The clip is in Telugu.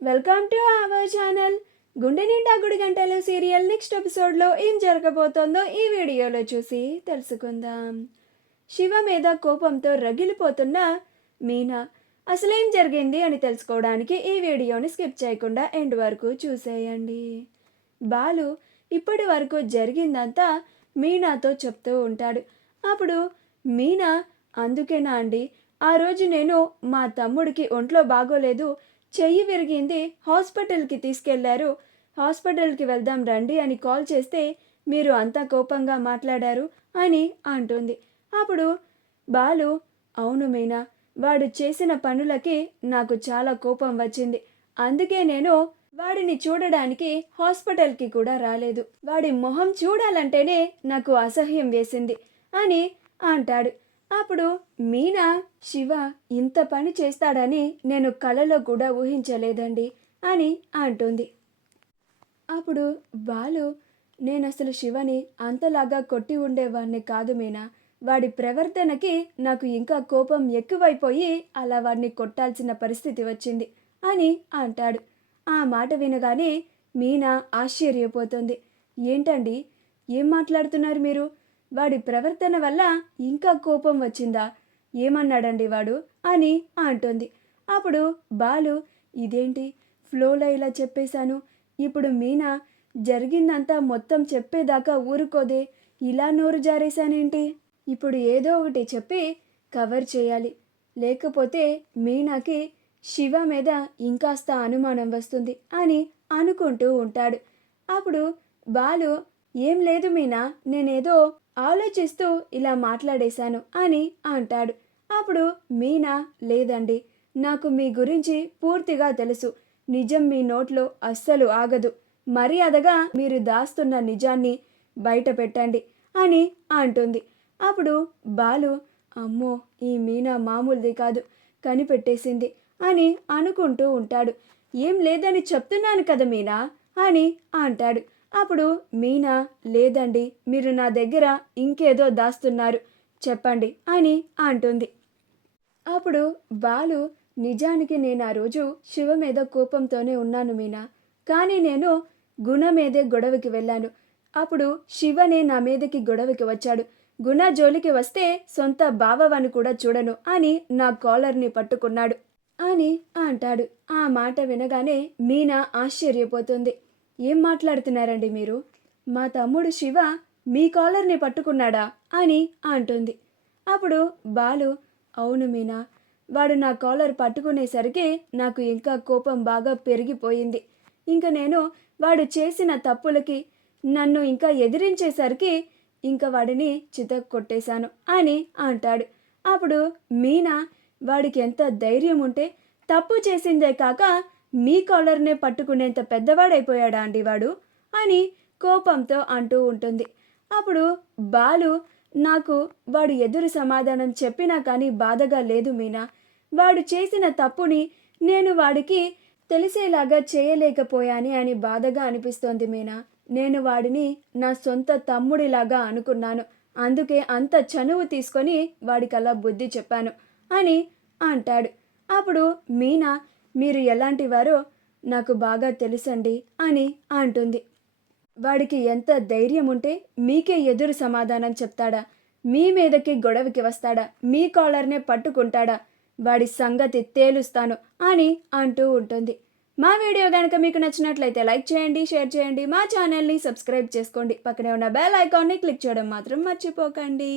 Welcome to our channel. గుండె నిండా గుడి గంటలు సీరియల్ నెక్స్ట్ ఎపిసోడ్లో ఏం జరగబోతోందో ఈ వీడియోలో చూసి తెలుసుకుందాం. శివ మీద కోపంతో రగిలిపోతున్న మీనా అసలేం జరిగింది అని తెలుసుకోవడానికి ఈ వీడియోని స్కిప్ చేయకుండా ఎండ్ వరకు చూసేయండి. బాలు ఇప్పటి వరకు జరిగిందంతా మీనాతో చెప్తూ ఉంటాడు. అప్పుడు మీనా, అందుకేనా అండి ఆ రోజు నేను మా తమ్ముడికి ఒంట్లో బాగోలేదు, చెయ్యి విరిగింది, హాస్పిటల్కి తీసుకెళ్లారు, హాస్పిటల్కి వెళ్దాం రండి అని కాల్ చేస్తే మీరు అంతా కోపంగా మాట్లాడారు అని అంటుంది. అప్పుడు బాలు, అవును మీనా, వాడు చేసిన పనులకి నాకు చాలా కోపం వచ్చింది, అందుకే నేను వాడిని చూడడానికి హాస్పిటల్కి కూడా రాలేదు, వాడి మొహం చూడాలంటేనే నాకు అసహ్యం వేసింది అని అంటాడు. అప్పుడు మీనా, శివ ఇంత పని చేస్తాడని నేను కలలో కూడా ఊహించలేదండి అని అంటుంది. అప్పుడు బాలు, నేను అసలు శివని అంతలాగా కొట్టి ఉండేవాడిని కాదు మీనా, వాడి ప్రవర్తనకి నాకు ఇంకా కోపం ఎక్కువైపోయి అలా వాడిని కొట్టాల్సిన పరిస్థితి వచ్చింది అని అంటాడు. ఆ మాట వినగానే మీనా ఆశ్చర్యపోతుంది. ఏంటండి, ఏం మాట్లాడుతున్నారు మీరు? వాడి ప్రవర్తన వల్ల ఇంకా కోపం వచ్చిందా? ఏమన్నాడండి వాడు అని అంటుంది. అప్పుడు బాలు, ఇదేంటి ఫ్లోలో ఇలా చెప్పేశాను, ఇప్పుడు మీనా జరిగిందంతా మొత్తం చెప్పేదాకా ఊరుకోదే, ఇలా నోరు జారేశానేంటి? ఇప్పుడు ఏదో ఒకటి చెప్పి కవర్ చేయాలి, లేకపోతే మీనాకి శివ మీద ఇంకాస్త అనుమానం వస్తుంది అని అనుకుంటూ ఉంటాడు. అప్పుడు బాలు, ఏం లేదు మీనా, నేనేదో ఆలోచిస్తూ ఇలా మాట్లాడేశాను అని అంటాడు. అప్పుడు మీనా, లేదండి, నాకు మీ గురించి పూర్తిగా తెలుసు, నిజం మీ నోట్లో అస్సలు ఆగదు, మర్యాదగా మీరు దాస్తున్న నిజాన్ని బయట పెట్టండి అని అంటుంది. అప్పుడు బాలు, అమ్మో, ఈ మీనా మామూలుది కాదు, కనిపెట్టేసింది అని అనుకుంటూ ఉంటాడు. ఏం లేదని చెప్తున్నాను కదా మీనా అని అంటాడు. అప్పుడు మీనా, లేదండి, మీరు నా దగ్గర ఇంకేదో దాస్తున్నారు, చెప్పండి అని అంటుంది. అప్పుడు బాలు, నిజానికి నేను ఆ రోజు శివ మీద కోపంతోనే ఉన్నాను మీనా, కానీ నేను గుణ మీదే గొడవకి వెళ్ళాను. అప్పుడు శివనే నా మీదకి గొడవకి వచ్చాడు, గుణ జోలికి వస్తే సొంత బావవని కూడా చూడను అని నా కాలర్ని పట్టుకున్నాడు అని అంటాడు. ఆ మాట వినగానే మీనా ఆశ్చర్యపోతుంది. ఏం మాట్లాడుతున్నారండి మీరు? మా తమ్ముడు శివ మీ కాలర్ని పట్టుకున్నాడా అని అంటుంది. అప్పుడు బాలు, అవును మీనా, వాడు నా కాలర్ పట్టుకునేసరికి నాకు ఇంకా కోపం బాగా పెరిగిపోయింది. ఇంక నేను వాడు చేసిన తప్పులకి నన్ను ఇంకా ఎదిరించేసరికి ఇంకా వాడిని చితక్ కొట్టేశాను అని అంటాడు. అప్పుడు మీనా, వాడికి ఎంత ధైర్యం ఉంటే తప్పు చేసిందే కాక మీ కాలర్నే పట్టుకునేంత పెద్దవాడైపోయాడా అండి వాడు అని కోపంతో అంటూ ఉంటుంది. అప్పుడు బాలు, నాకు వాడు ఎదురు సమాధానం చెప్పినా కానీ బాధగా లేదు మీనా, వాడు చేసిన తప్పుని నేను వాడికి తెలిసేలాగా చేయలేకపోయాని అని బాధగా అనిపిస్తోంది మీనా, నేను వాడిని నా సొంత తమ్ముడిలాగా అనుకున్నాను, అందుకే అంత చనువు తీసుకొని వాడికలా బుద్ధి చెప్పాను అని అంటాడు. అప్పుడు మీనా, మీరు ఎలాంటి వారో నాకు బాగా తెలుసండి అని అంటుంది. వాడికి ఎంత ధైర్యం ఉంటే మీకే ఎదురు సమాధానం చెప్తాడా? మీ మీదకి గొడవకి వస్తాడా? మీ కాలర్నే పట్టుకుంటాడా? వాడి సంగతి తేలుస్తాను అని అంటూ ఉంటుంది. మా వీడియో కనుక మీకు నచ్చినట్లయితే లైక్ చేయండి, షేర్ చేయండి, మా ఛానల్ని సబ్స్క్రైబ్ చేసుకోండి, పక్కనే ఉన్న బెల్ ఐకాన్ని క్లిక్ చేయడం మాత్రం మర్చిపోకండి.